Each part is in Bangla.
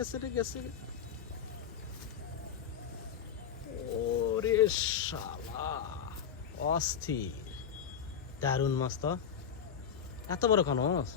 গেছে রে গেছে রে। ওরে শালা, অস্থির, দারুণ মাছ তো। এত বড় খানস?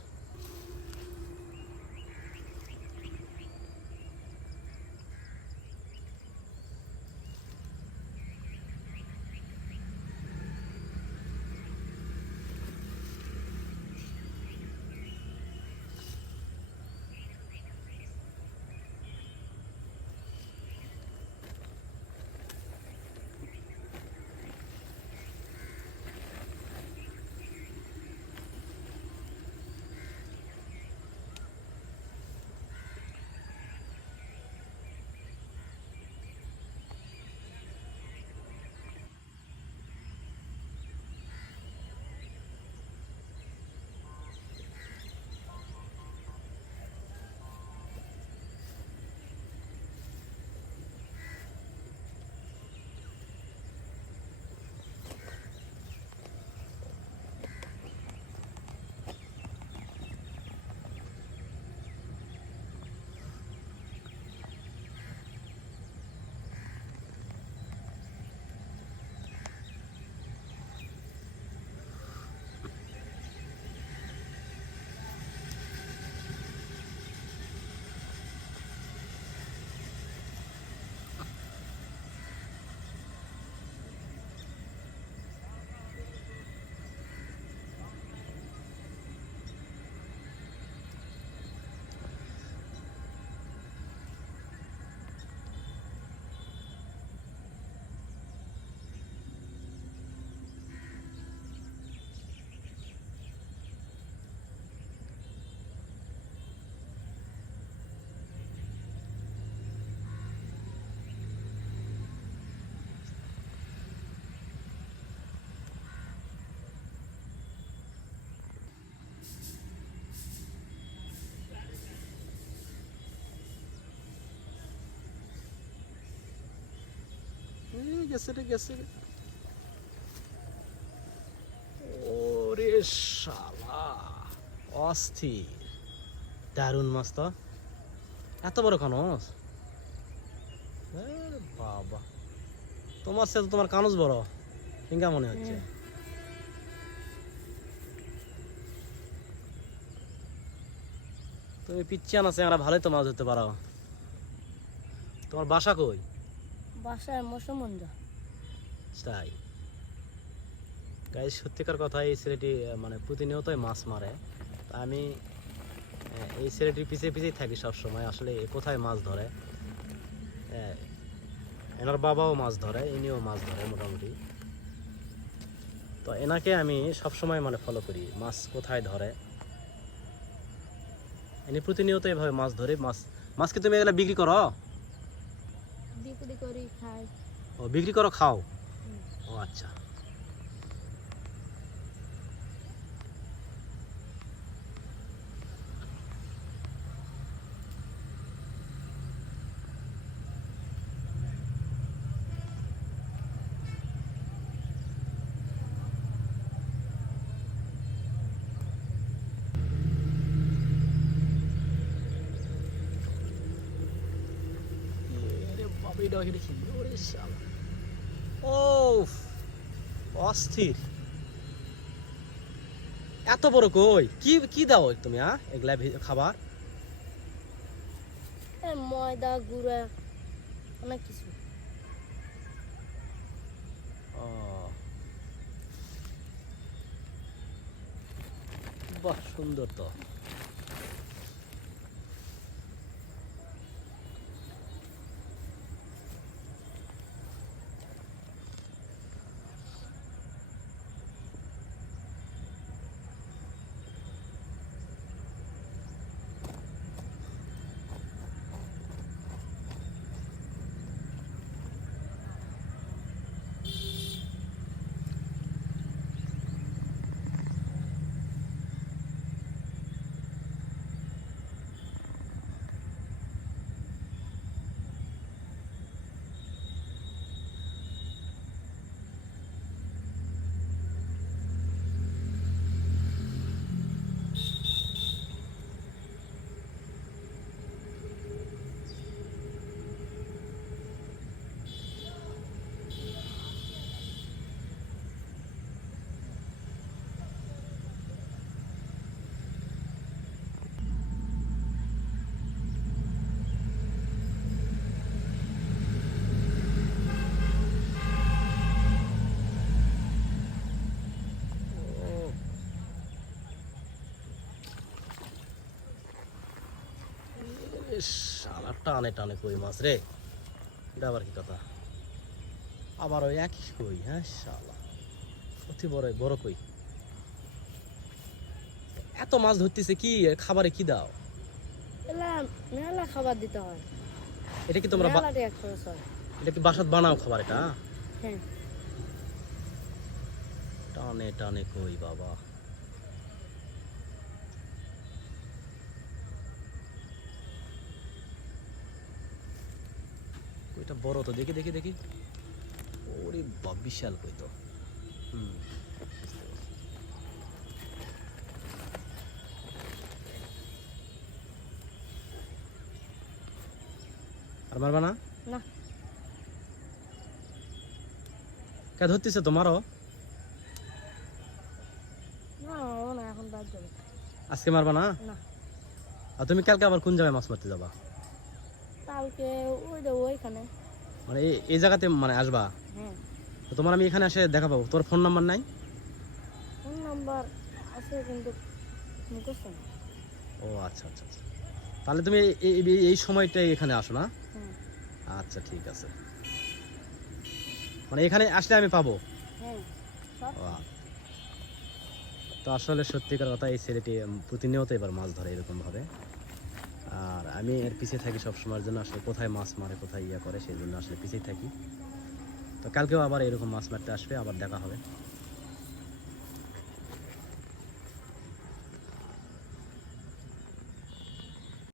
গেছে রে গেছে রে। ওরে শালা, অস্থির, দারুণ মাছ তো। এত বড় খানস? বাবা, তোমার সাথে তোমার কানস বড় ফিঙ্গা মনে হচ্ছে। তুমি পিচ্ছিয়ান আছে, আমরা ভালোই তো মাছ ধরতে পারো। তোমার বাসা কই? বাসায় মশমঞ্জ। তাই গাইস, সত্যিকার কথা, এই ছেলেটি মানে প্রতিনিয়তই মাছ মারে। তা আমি এই ছেলেটির পিছিয়ে পিছিয়ে থাকি সব সময়। আসলে এ কোথায় মাছ ধরে, এনার বাবাও মাছ ধরে, ইনিও মাছ ধরে মোটামুটি। তো এনাকে আমি সব সময় মানে ফলো করি, মাছ কোথায় ধরে। ইনি প্রতিনিয়ত এভাবে মাছ ধরে। মাছ কি তুমি এগুলা বিক্রি করো? বিক্রি করি, খাই। ও, বিক্রি করো, খাও? ও আচ্ছা। ও, অস্থির, এত বড় কই? কি কি দাও তুমি এগুলা খাবার? ময়দা, গুঁড়া, অনেক কিছু। ও, বাহ, সুন্দর তো। ইস, শালা টানে টানে কই মাছ রে, এটা আবার কি কথা? আবার ওই একই কই, হ্যাঁ শালা অতি বড় বড় কই। এত মাছ ধরতেছে কি, এর খাবারে কি দাও? এলা মেলা খাবার দিতে হয়, এটা কি তোমরা মেলা টাকা খরচ হয়। এটা কি বাসাত বানাও খাবার এটা? হ্যাঁ, টানে টানে কই বাবা। কইটা বড় তো, দেখি দেখি দেখি। ওরে বাপ, বিশাল কই তো। হুম, বুঝতে পারছি। আর মারবা না? না কে ধরতেছে তোমারও? না ও না, এখন বাদ যাবে আজকে মারবা না? না। আর তুমি কালকে আবার কোন জায়গায় মাছ মারতে যাবা? কালকে ওই যে ওইখানে। মানে এই জায়গাতে মানে আসবা? হ্যাঁ, তো তোমার আমি এখানে এসে দেখা পাবো? তোর ফোন নাম্বার নাই? ফোন নাম্বার আছে কিন্তু মুখস্থ না। ও আচ্ছা আচ্ছা আচ্ছা, তাহলে তুমি এই সময়টাই এখানে আসো না? হ্যাঁ আচ্ছা ঠিক আছে, মানে এখানে আসলে আমি পাবো? হ্যাঁ সব ও, তো আসলে সত্যিকার কথা, এই ছেলেটি প্রতিনিয়ত এবার মাছ ধরে এরকম ভাবে। আর আমি এর পিছিয়ে থাকি সব সময়ের জন্য, আসলে কোথায় মাছ মারে কোথায় ইয়া করে সেই জন্য আসলে পিছিয়ে থাকি। তো কালকেও আবার এরকম মাছ মারতে আসবে, আবার দেখা হবে।